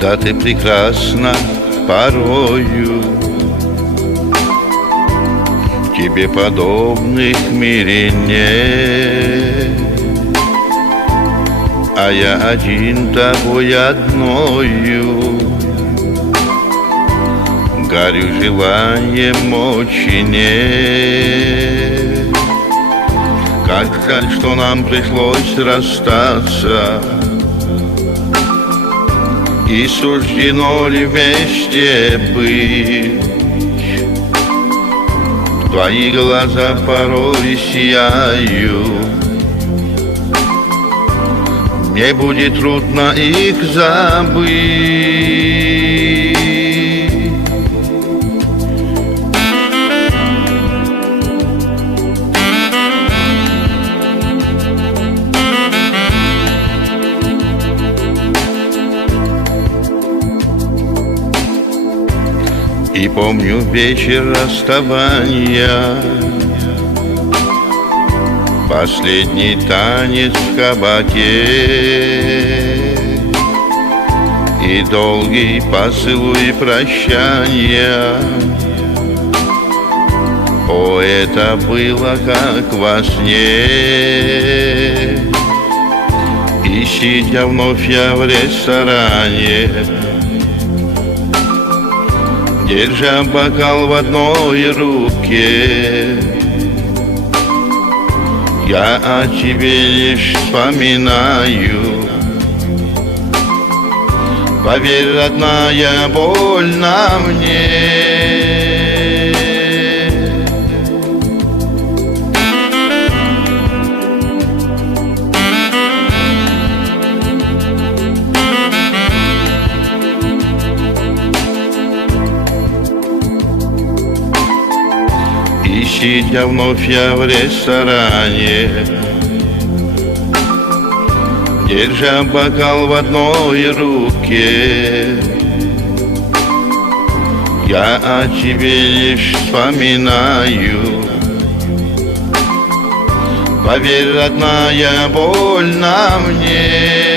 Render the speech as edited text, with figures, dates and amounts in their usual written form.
Да ты прекрасна порою, тебе подобных в мире нет. А я один тобой одною горю желанием очень нет. Как жаль, что нам пришлось расстаться, и суждено ли вместе быть. Твои глаза порой сияют, мне будет трудно их забыть. И помню вечер расставания, последний танец в кабаке и долгий поцелуй прощания. О, это было как во сне. И сидя вновь я в ресторане, держа бокал в одной руке, я о тебе лишь вспоминаю. Поверь, родная, больно мне. И сидя вновь я в ресторане, держа бокал в одной руке, я о тебе лишь вспоминаю. Поверь, родная, больно мне.